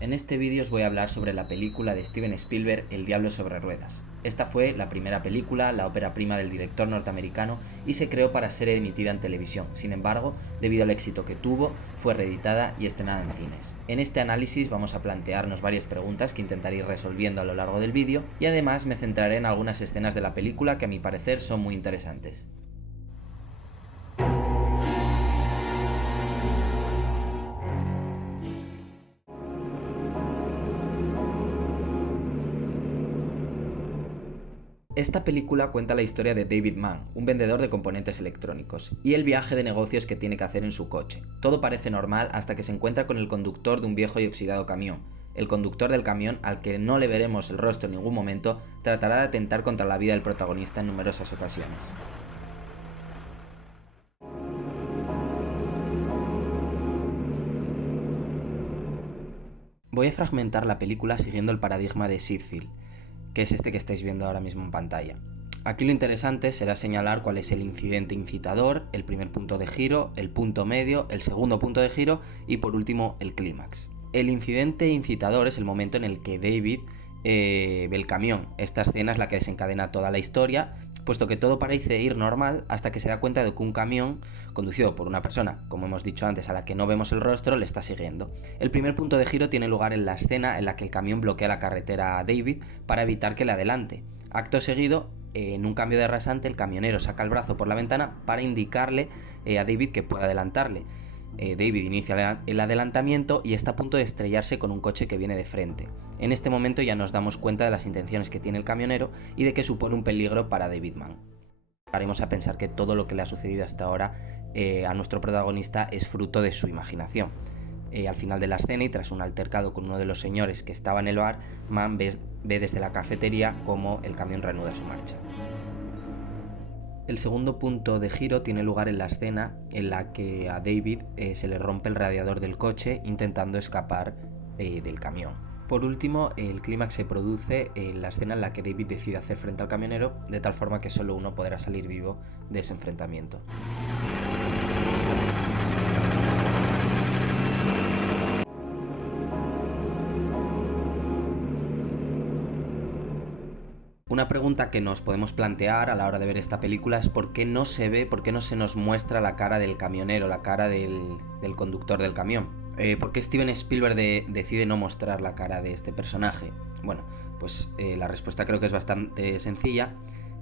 En este vídeo os voy a hablar sobre la película de Steven Spielberg, El diablo sobre ruedas. Esta fue la primera película, la ópera prima del director norteamericano, y se creó para ser emitida en televisión. Sin embargo, debido al éxito que tuvo, fue reeditada y estrenada en cines. En este análisis vamos a plantearnos varias preguntas que intentaré ir resolviendo a lo largo del vídeo, y además me centraré en algunas escenas de la película que a mi parecer son muy interesantes. Esta película cuenta la historia de David Mann, un vendedor de componentes electrónicos, y el viaje de negocios que tiene que hacer en su coche. Todo parece normal hasta que se encuentra con el conductor de un viejo y oxidado camión. El conductor del camión, al que no le veremos el rostro en ningún momento, tratará de atentar contra la vida del protagonista en numerosas ocasiones. Voy a fragmentar la película siguiendo el paradigma de Seinfeld, que es este que estáis viendo ahora mismo en pantalla. Aquí lo interesante será señalar cuál es el incidente incitador, el primer punto de giro, el punto medio, el segundo punto de giro y por último el clímax. El incidente incitador es el momento en el que David ve el camión. Esta escena es la que desencadena toda la historia, puesto que todo parece ir normal hasta que se da cuenta de que un camión conducido por una persona, como hemos dicho antes, a la que no vemos el rostro, le está siguiendo. El primer punto de giro tiene lugar en la escena en la que el camión bloquea la carretera a David para evitar que le adelante. Acto seguido, en un cambio de rasante, el camionero saca el brazo por la ventana para indicarle a David que puede adelantarle. David inicia el adelantamiento y está a punto de estrellarse con un coche que viene de frente. En este momento ya nos damos cuenta de las intenciones que tiene el camionero y de que supone un peligro para David Mann. Haremos a pensar que todo lo que le ha sucedido hasta ahora a nuestro protagonista es fruto de su imaginación. Al final de la escena y tras un altercado con uno de los señores que estaba en el bar, Mann ve desde la cafetería cómo el camión reanuda su marcha. El segundo punto de giro tiene lugar en la escena en la que a David se le rompe el radiador del coche intentando escapar del camión. Por último, el clímax se produce en la escena en la que David decide hacer frente al camionero, de tal forma que solo uno podrá salir vivo de ese enfrentamiento. Una pregunta que nos podemos plantear a la hora de ver esta película es por qué no se nos muestra la cara del camionero, la cara del conductor del camión. ¿Por qué Steven Spielberg decide no mostrar la cara de este personaje? Bueno, pues la respuesta creo que es bastante sencilla,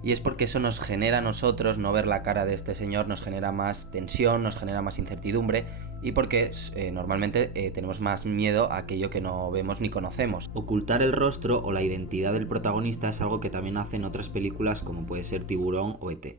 y es porque eso nos genera a nosotros, no ver la cara de este señor, nos genera más tensión, nos genera más incertidumbre, y porque normalmente tenemos más miedo a aquello que no vemos ni conocemos. Ocultar el rostro o la identidad del protagonista es algo que también hacen otras películas como puede ser Tiburón o ET.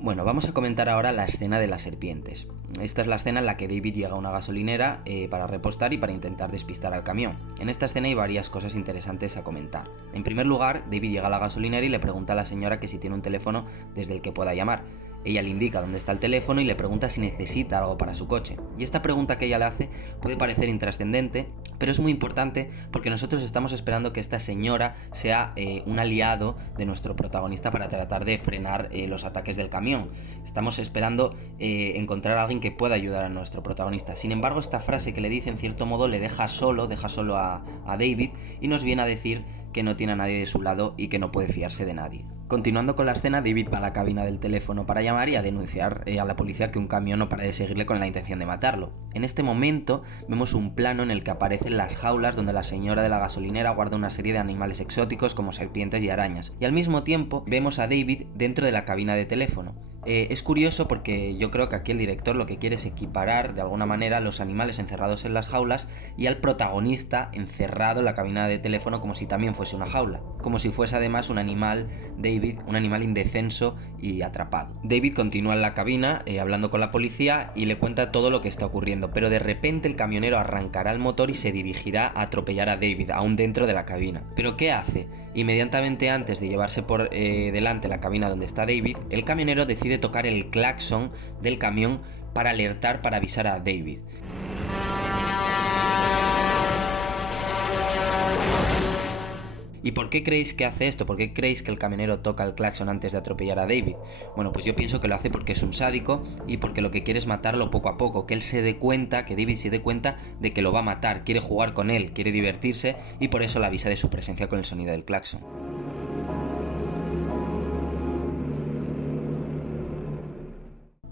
Bueno, vamos a comentar ahora la escena de las serpientes. Esta es la escena en la que David llega a una gasolinera para repostar y para intentar despistar al camión. En esta escena hay varias cosas interesantes a comentar. En primer lugar, David llega a la gasolinera y le pregunta a la señora que si tiene un teléfono desde el que pueda llamar. Ella le indica dónde está el teléfono y le pregunta si necesita algo para su coche. Y esta pregunta que ella le hace puede parecer intrascendente, pero es muy importante porque nosotros estamos esperando que esta señora sea un aliado de nuestro protagonista para tratar de frenar los ataques del camión. Estamos esperando encontrar a alguien que pueda ayudar a nuestro protagonista. Sin embargo, esta frase que le dice en cierto modo le deja solo a David y nos viene a decir que no tiene a nadie de su lado y que no puede fiarse de nadie. Continuando con la escena, David va a la cabina del teléfono para llamar y a denunciar a la policía que un camión no para de seguirle con la intención de matarlo. En este momento vemos un plano en el que aparecen las jaulas donde la señora de la gasolinera guarda una serie de animales exóticos como serpientes y arañas. Y al mismo tiempo vemos a David dentro de la cabina de teléfono. Es curioso porque yo creo que aquí el director lo que quiere es equiparar de alguna manera a los animales encerrados en las jaulas y al protagonista encerrado en la cabina de teléfono como si también fuese una jaula, como si fuese además un animal, David, un animal indefenso y atrapado. David continúa en la cabina hablando con la policía y le cuenta todo lo que está ocurriendo, pero de repente el camionero arrancará el motor y se dirigirá a atropellar a David, aún dentro de la cabina. ¿Pero qué hace? Inmediatamente antes de llevarse por delante la cabina donde está David, el camionero decide tocar el claxon del camión para alertar, para avisar a David. ¿Y por qué creéis que hace esto? ¿Por qué creéis que el camionero toca el claxon antes de atropellar a David? Bueno, pues yo pienso que lo hace porque es un sádico y porque lo que quiere es matarlo poco a poco, que él se dé cuenta, que David se dé cuenta de que lo va a matar, quiere jugar con él, quiere divertirse y por eso le avisa de su presencia con el sonido del claxon.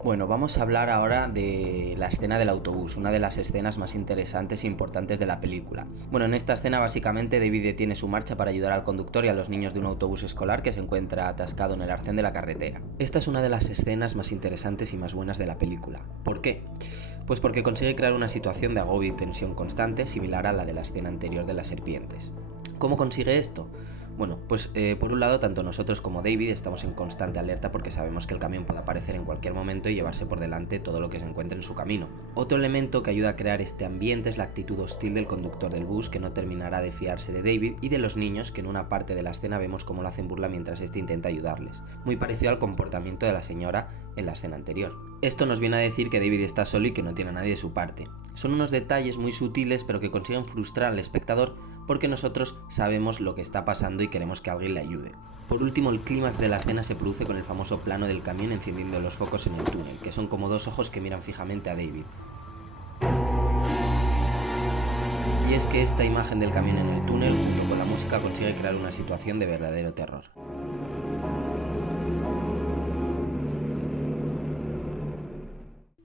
Bueno, vamos a hablar ahora de la escena del autobús, una de las escenas más interesantes e importantes de la película. Bueno, en esta escena básicamente David detiene su marcha para ayudar al conductor y a los niños de un autobús escolar que se encuentra atascado en el arcén de la carretera. Esta es una de las escenas más interesantes y más buenas de la película. ¿Por qué? Pues porque consigue crear una situación de agobio y tensión constante similar a la de la escena anterior de las serpientes. ¿Cómo consigue esto? Bueno, pues por un lado, tanto nosotros como David estamos en constante alerta porque sabemos que el camión puede aparecer en cualquier momento y llevarse por delante todo lo que se encuentre en su camino. Otro elemento que ayuda a crear este ambiente es la actitud hostil del conductor del bus, que no terminará de fiarse de David, y de los niños, que en una parte de la escena vemos cómo lo hacen burla mientras este intenta ayudarles, muy parecido al comportamiento de la señora en la escena anterior. Esto nos viene a decir que David está solo y que no tiene a nadie de su parte. Son unos detalles muy sutiles pero que consiguen frustrar al espectador porque nosotros sabemos lo que está pasando y queremos que alguien le ayude. Por último, el clímax de la escena se produce con el famoso plano del camión encendiendo los focos en el túnel, que son como dos ojos que miran fijamente a David. Y es que esta imagen del camión en el túnel, junto con la música, consigue crear una situación de verdadero terror.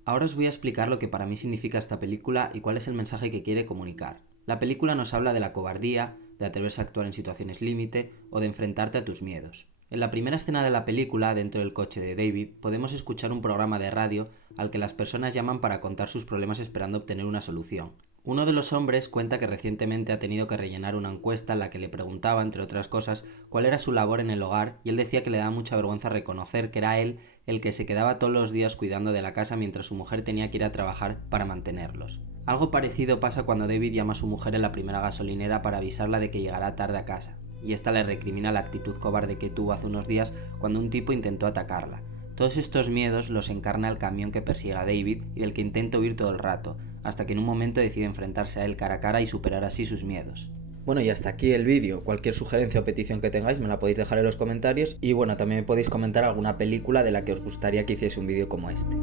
Ahora os voy a explicar lo que para mí significa esta película y cuál es el mensaje que quiere comunicar. La película nos habla de la cobardía, de atreverse a actuar en situaciones límite o de enfrentarte a tus miedos. En la primera escena de la película, dentro del coche de David, podemos escuchar un programa de radio al que las personas llaman para contar sus problemas esperando obtener una solución. Uno de los hombres cuenta que recientemente ha tenido que rellenar una encuesta en la que le preguntaba, entre otras cosas, cuál era su labor en el hogar, y él decía que le daba mucha vergüenza reconocer que era él el que se quedaba todos los días cuidando de la casa mientras su mujer tenía que ir a trabajar para mantenerlos. Algo parecido pasa cuando David llama a su mujer en la primera gasolinera para avisarla de que llegará tarde a casa, y esta le recrimina la actitud cobarde que tuvo hace unos días cuando un tipo intentó atacarla. Todos estos miedos los encarna el camión que persigue a David y del que intenta huir todo el rato, hasta que en un momento decide enfrentarse a él cara a cara y superar así sus miedos. Bueno, y hasta aquí el vídeo. Cualquier sugerencia o petición que tengáis me la podéis dejar en los comentarios, y bueno, también me podéis comentar alguna película de la que os gustaría que hiciese un vídeo como este.